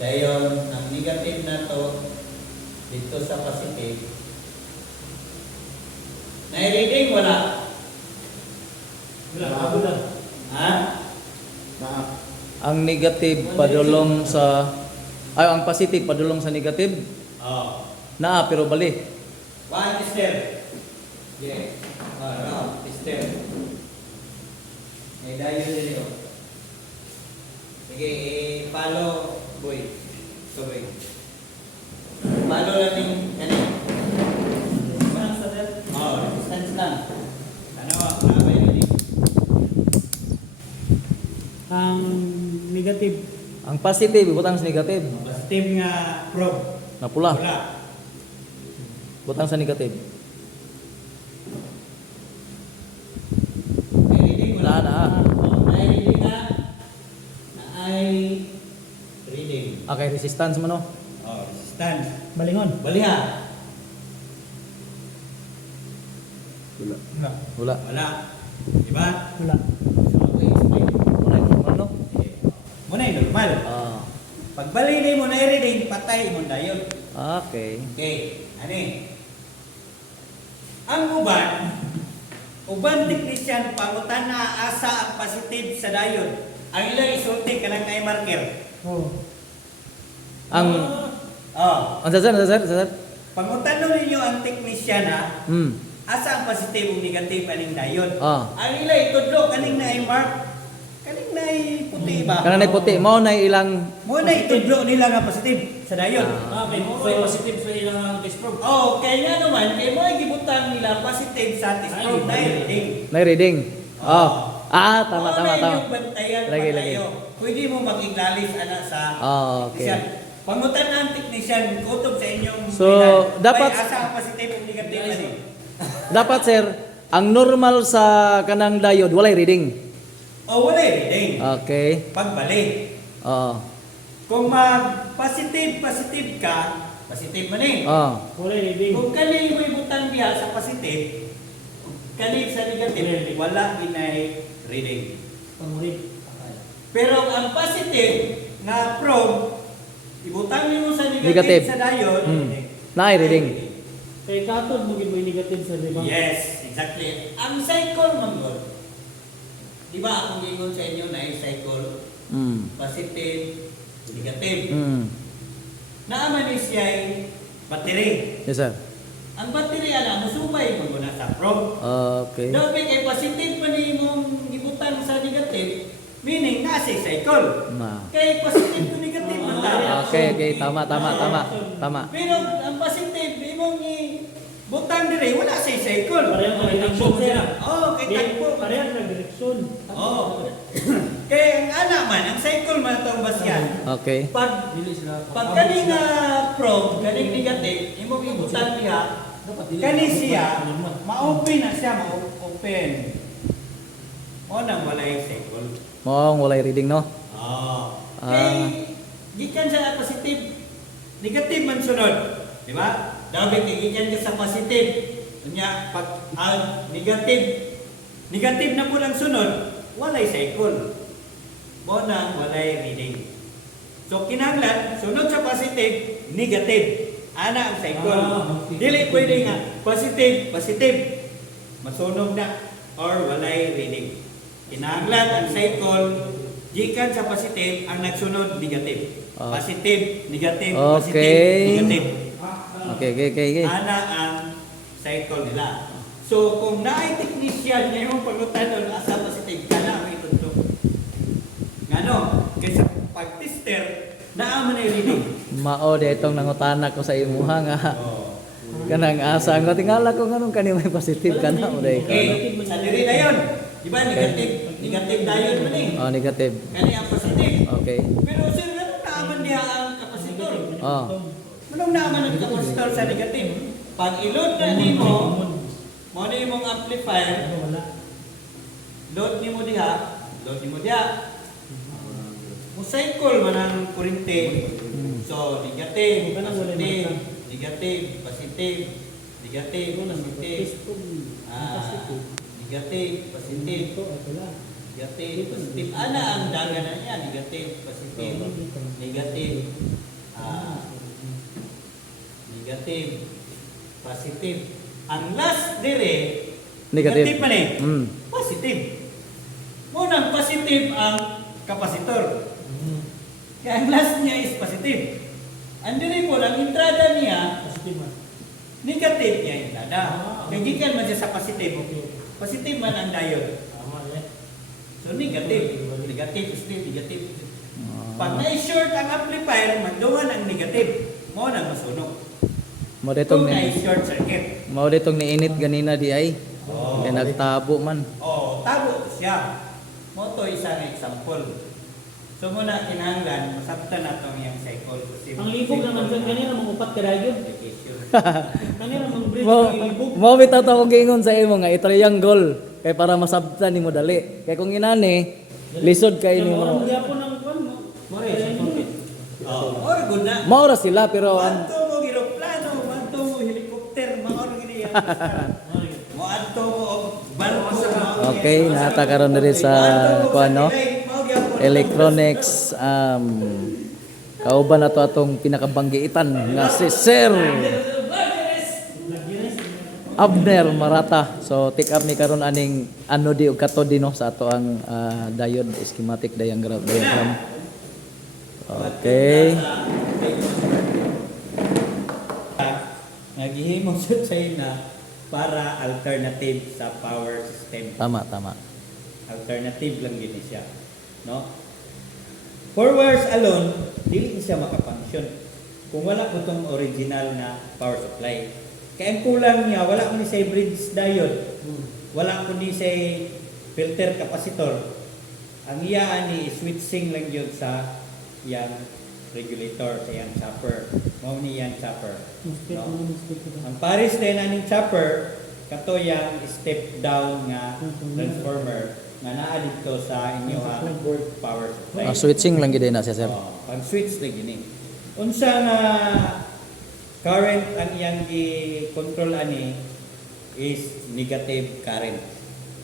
Dayon, ang negative na to dito sa positive. Nai-reading wala? Wala, bago na. Ha? Ang negative padulong sa ang positive padulong sa negative. Oh. Naa pero bali. One is there. Yeah. No, is there. May dayo dito. Sige, follow boy. So boy. Follow lang yung kanin. Oh, resistance lang. Ano, marami rin. Ang negative. Ang positive butang sa negative. Positive nga probe. Na pula. Wala. Butang sa negative. May reading wala. Na. Oh, may reading na. Na ay reading. Okay, resistance mo no. Oh, resistance. Balingon. Baliha. Wala. Wala. Wala. Diba? Wala. So, ako explain. Wala yung normal no. Muna yung normal. Pag balini mo na i-reading, patay mo dayon. Okay. Okay. Ani? Ang uban technician, pangutan na asa ang positive sa dayon. Ang ilang isulti ka lang na marker. Oh. Ang Oh. sir. Pangutan ninyo ang technician ha, asa ang positive o negative aning dayon. Ang ila itudlo kaning na mark, kaning na puti ba? Kana nay puti mo nay ilang Mo na itudlo nila nga positive sa dayon. May mo ay positive sa ilang test probe. Oh, kaya nga naman, kaya mo ay gibutang nila positive sa test probe na reading. nay reading. Tama. Yung bantayan Lagi. patayo. Pwede mo mag-iglalis ana sa Okay. technician. Pangutan ang technician, kutob sa inyong So, bilan. dapat- May asa ang positive o negative ani. Dapat sir, ang normal sa kanang diode walay reading. O wala reading. Okay. Pagbalik. Oo. Kung mag-positive ka, positive man eh. Wala reading. Kung kani mo ibutang diha sa positive, kani sa negative, wala inay reading. Pang-read. Pero ang positive nga probe, ibutang mo sa negative, Negative. sa diode, Naay reading. Kay katod mo gid negative sa libang. Yes, exactly. Ang cycle man yun. Di ba akong gingon sa inyo na cycle, positive, negative. Naaman ni siya ay battery. Yes sir. Ang battery ana musubay mo na sa probe. Okay. Daw kay positive man imong gibutan sa negative, meaning nasa cycle. Kay positive to negative man tayo. Okay, tama. Pero ang positive imong butang dire wala sa cycle. Parehas na direksyon sila. Oh, kay tagpo. Parehas na direksyon. Oh. Kaya ang ana man, ang cycle man itong basyan. Okay. Pag Dili sila. kaning probe, kaning negative, imong ibutan niya, kani siya, ma-open na siya, ma-open. O nang wala yung cycle. Mo walay reading no. Kay, gikan sa positive, negative man sunod. Di ba? Dapat gikan ka sa positive. Kanya, pag negative na po lang sunod, walay cycle. Mo nang walay reading. So kinahanglan sunod sa positive, negative. Ana ang cycle. Okay. Dili pwede nga positive. Masunog na or walay reading. Kinahanglan ang cycle gikan sa positive ang nagsunod negative. Positive, negative, Okay. positive, negative. Okay. Ana ang cycle nila. So kung naay technician niya yung pagutanon asa positive kana ang itudlo. Ngano? Kaysa pag-tester naaman na reading. Mao de itong nangutana ko sa imuha nga. Kanang asa nga tingala ko nganong kani may positive kana o day ka. Okay, sa diri dayon. Di ba negative dayon man eh. Negative. Kani ang positive. Okay. Pero sir, ano naaman diha ang kapasitor? Anong naaman ang kapasitor sa negative? Pag i-load na nimo, mo na imong amplifier, load nimo diha. Cycle man ang kurente. So, negative, positive, positive, negative, positive, negative, positive. Negative, positive. Ana ang daga na niya, negative, positive, negative, negative, positive. Ang last dire, Negative. man eh. Mm. Positive. Munang positive ang kapasitor. Kaya ang last niya is positive. Ang dire po, ang entrada niya, Positive man. negative niya yung entrada. Ah, Kaya gikan man siya sa positive. Okay. Positive man ang diode. Tama eh. So negative, negative, positive, negative. Pag Ah. na-short ang amplifier, magduman ang negative. Mo nang masunog. Mo ditong Kung ni na-short circuit. Mo ditong niinit ganina di ay. Oh. Kaya nagtabo man. Oh, tabo siya. Mo to isang example. So muna kinahanglan masabtan nato ang iyang cycle. Ang libog naman dyan, kanina mga upat ka radyo. Application. Kanina mga bridge Mo ng libog. mo bitaw ta kong giingon sa imo nga i-triangle kay para masabtan nimo dali. Kay kung inani lisod kay Kaya nimo. mga gyapon ng kuwan mo. More sa topic. Oh, or good na. Maura sila pero Wanto mo eroplano, wanto mo helicopter, mga gini yan. Mo adto mo og barko. okay, nata karon diri sa kuan no. Electronics kauban nato atong pinakabanggiitan nga si Sir Abner Marata. So take up ni karon aning anode ug cathode no sa ato ang diode schematic diagram. Okay. Naghihimo sa China para alternative sa power system. Tama, tama. Alternative lang gini siya, no? 4 wires alone, dili siya makafunction kung wala po itong original na power supply. Kaya ang kulang niya, wala ko ni say bridge diode, wala ko ni say filter capacitor. Ang iyaan ni switching lang yun sa yang regulator, sa yang chopper. Mao ni yang chopper. No? Ang pares din aning chopper, kato yang step down nga transformer nga naa dito sa inyo power supply. Switching lang gid na siya sir. Pag switch lang gini. Unsa nga current ang iyang i-control ani is negative current.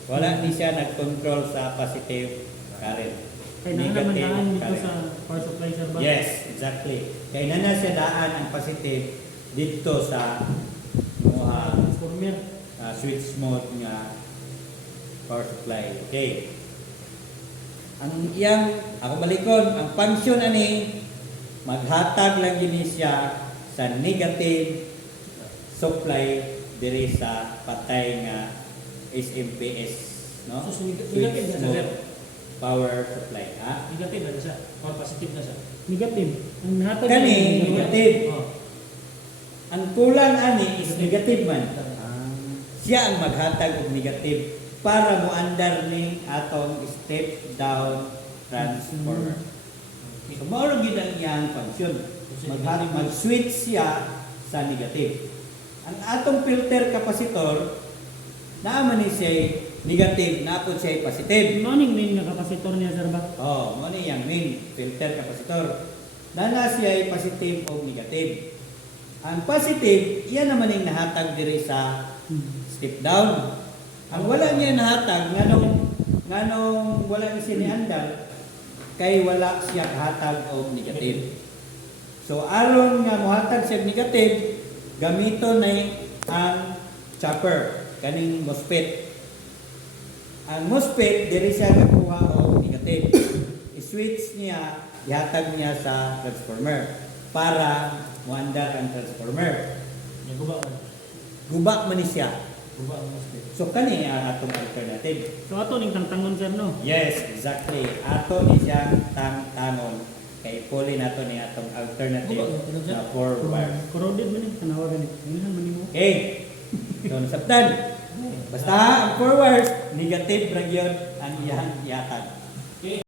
Wala ni siya nag-control sa positive current. Kaya naman daan dito sa power supply sir ba? Yes, exactly. Kaya na siya daan ang positive dito sa mga Transformer. switch mode nga power supply. Okay. Ang iyang, ako balikon, ang function ani, maghatag lang gini siya sa negative supply diri sa patay nga SMPS, no? So, negative na siya. Power supply, ha? Negative na siya. Or positive na siya. Negative. Ang hatag Kani, niya, negative. Oh. Ang kulang ani is negative man. Siya ang maghatag og negative para moandar ni atong step down transformer. So mao lang gid ang iyang function. Mag-switch siya sa negative. Ang atong filter capacitor naa man ni siya negative, naa po siya positive. Maning main nga kapasitor niya sir ba? Oh, mo ni yang main filter capacitor. Nana siya positive o negative. Ang positive, iyan naman yung nahatag diri sa step down. Ang wala niya nahatag, nganong wala ni siniandal, kay wala siya kahatag o negative. So, aron nga mohatag siya negative, gamito na ang chopper, kaning MOSFET. Ang MOSFET, diri siya nakuha o negative. I-switch niya, ihatag niya sa transformer para muandar ang transformer. Naguba man. Guba man ni siya. Guba ang mosfet. So kani ang atong alternative. So ato ning tangtangon sir no? Yes, exactly. Ato ni siyang tangtangon kay puli nato ni atong alternative na 4 wires. Corroded man ni tanawagan ni. Inahan man nimo. Okay. So nasabtan. Basta ang 4 wires negative ra gyud ang iyang ihatag.